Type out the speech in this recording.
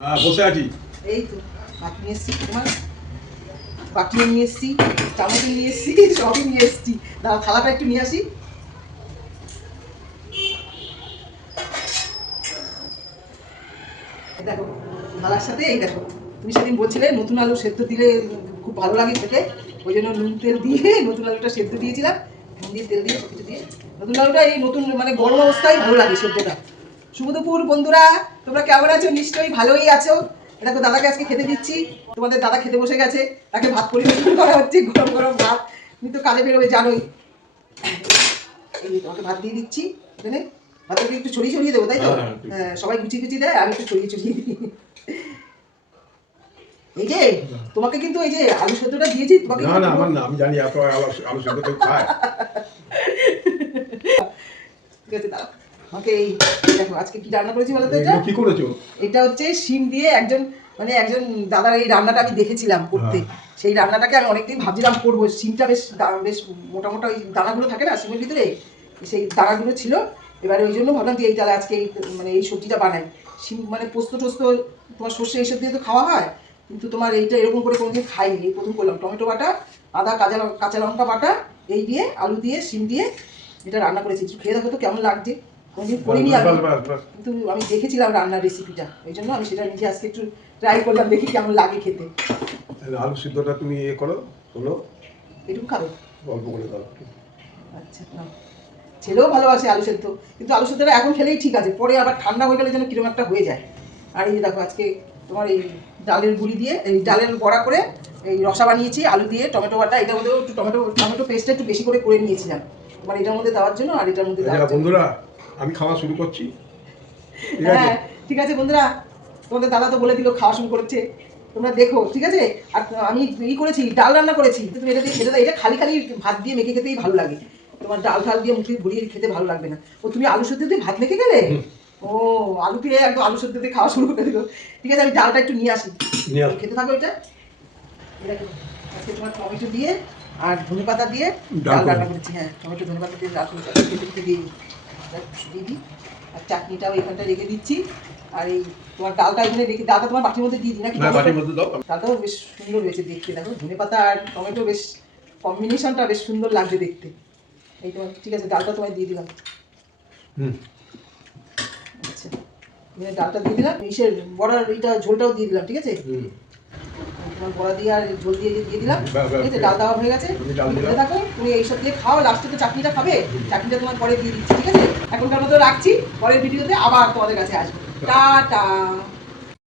বসে আছি। এই তো বাটি নিয়ে এসছি, তোমার বাটিও নিয়ে এসছি, চামচও নিয়ে এসছি, সবই নিয়ে এসছি। দাঁড়াও থালাটা একটু নিয়ে আসি। দেখো থালার সাথে এই দেখো, তুমি সেদিন বলছিলে নতুন আলু সেদ্ধ দিলে খুব ভালো লাগে খেতে, ওই জন্য নুন তেল দিয়ে নতুন আলুটা সেদ্ধ দিয়েছিলাম, নুন দিয়ে তেল দিয়ে সব কিছু দিয়ে। নতুন আলুটা এই নতুন মানে গরম অবস্থায় ভালো লাগে সেদ্ধটা। শুভ দুপুর বন্ধুরা, তোমরা কেমন আছো? নিশ্চয়ই ভালোই আছো। দেখো দাদাকে আজকে খেতে দিচ্ছি, তোমাদের দাদা খেতে বসে গেছে, তাকে ভাত পরিবেশন করা হচ্ছে, গরম গরম ভাত। তুমি তো কাজে বেরোবে জানোই। এই তোমাকে ভাত দিয়ে দিচ্ছি এখানে। ভাতটাকে একটু ছড়িয়ে ছড়িয়ে দেবো, তাই তো? হ্যাঁ, সবাই গুছিয়ে গুছিয়ে দেয়, আমি একটু ছড়িয়ে ছড়িয়ে দিই। এই যে তোমাকে কিন্তু এই যে আলু সেদ্ধটা দিয়েছি তোমাকে, না না আমার না, আমি জানি এত আলু সেদ্ধ কেউ খায়। ঠিক আছে দাঁড়াও, আমাকে এই দেখো আজকে কি রান্না করেছি বলো তো? এটা কি করেছো? এটা হচ্ছে শিম দিয়ে একজন একজন দাদার এই রান্নাটা আমি দেখেছিলাম করতে। সেই রান্নাটাকে আমি অনেকদিন ভাবছিলাম করবো। শিমটা বেশ বেশ মোটা মোটা ওই দানাগুলো থাকে না শিমের ভিতরে, সেই দানাগুলো ছিল। এবারে ওই জন্য ভাবলাম যে এই তাহলে আজকে এই এই সবজিটা বানাই। শিম পোস্ত টোস্ত তোমার সর্ষে এইসব দিয়ে তো খাওয়া হয়, কিন্তু তোমার এইটা এরকম করে কোনোদিন খাইনি, এই প্রথম করলাম। টমেটো বাটা, আদা, কাঁচা লঙ্কা বাটা, এই দিয়ে আলু দিয়ে শিম দিয়ে এটা রান্না করেছি। একটু খেয়ে দেখো তো কেমন লাগছে। কোনোদিন করিনি আমি, কিন্তু আমি দেখেছিলাম রান্নার রেসিপিটা, ওই জন্য আমি সেটা নিজে আজকে একটু ট্রাই করলাম, দেখি কেমন লাগে খেতে। আলু সিদ্ধটা তুমি করো, হলো এটুকু খাবে? অল্প করে দাও। আচ্ছা না, ছেলেও ভালোবাসে আলু সেদ্ধ, কিন্তু আলু সেদ্ধটা এখন খেলেই ঠিক আছে, পরে আবার ঠান্ডা হয়ে গেলে যেন কিরকম একটা হয়ে যায়। আর এই দেখো আজকে তোমার এই ডালের গুঁড়ি দিয়ে, এই ডালের বড়া করে এই রসা বানিয়েছি আলু দিয়ে, টমেটো বাটা, এটার মধ্যেও একটু টমেটো পেস্টটা একটু বেশি করে নিয়েছিলাম তোমার এটার মধ্যে দেওয়ার জন্য, আর এটার মধ্যে দেওয়ার জন্য। বন্ধুরা আমি খাওয়া শুরু করছি। হ্যাঁ ঠিক আছে বন্ধুরা, তোমাদের দাদা তো বলে দিল খাওয়া শুরু করেছে, তোমরা দেখো ঠিক আছে। আর আমি করেছি, ডাল রান্না করেছি, তুমি এটা দিয়ে খেতে দাও। এটা খালি খালি ভাত দিয়ে মেখে খেতেই ভালো লাগে, তোমার ডাল ঠাল দিয়ে মুখে ভরিয়ে খেতে ভালো লাগবে না। ও তুমি আলু সেদ্ধ দিয়ে ভাত মেখে গেলে? ও আলু দিয়ে একদম আলু সেদ্ধ দিয়ে খাওয়া শুরু করে দিল। ঠিক আছে, আমি ডালটা একটু নিয়ে আসি, খেতে থাকো এটা। আজকে তোমার টমেটো দিয়ে আর ধনে পাতা দিয়ে ডাল রান্না করেছি। হ্যাঁ, টমেটো ধনে পাতা দিয়ে ডাল খেতে খেতে দিয়ে দিই। আর চাটনিটাও এখানটা রেখে দিচ্ছি। আর এই তোমার ডালটা এখানে রেখে, ডালটা তোমার বাটির মধ্যে দিয়ে দিই নাকি? ডালটাও বেশ সুন্দর হয়েছে দেখতে, দেখো ধনে পাতা আর টমেটো বেশ কম্বিনেশনটা বেশ সুন্দর লাগছে দেখতে। এই তোমার ঠিক আছে, ডালটা তোমায় দিয়ে দিলাম। আচ্ছা, ডালটা দিয়ে দিলাম, ইসের বড়ার এইটা ঝোলটাও দিয়ে দিলাম, ঠিক আছে? তোমার বড়া দিয়ে আর ঝোল দিয়ে দিলাম, ঠিক আছে? ডাল দেওয়া হয়ে গেছে, বলে থাকো তুমি এইসব দিয়ে খাও। লাস্টে তো চাটনিটা খাবে, চাটনিটা তোমার পরে দিয়ে দিচ্ছি, ঠিক আছে? এখনকার মতো রাখছি, পরের ভিডিওতে আবার তোমাদের কাছে আসবো। টাটা।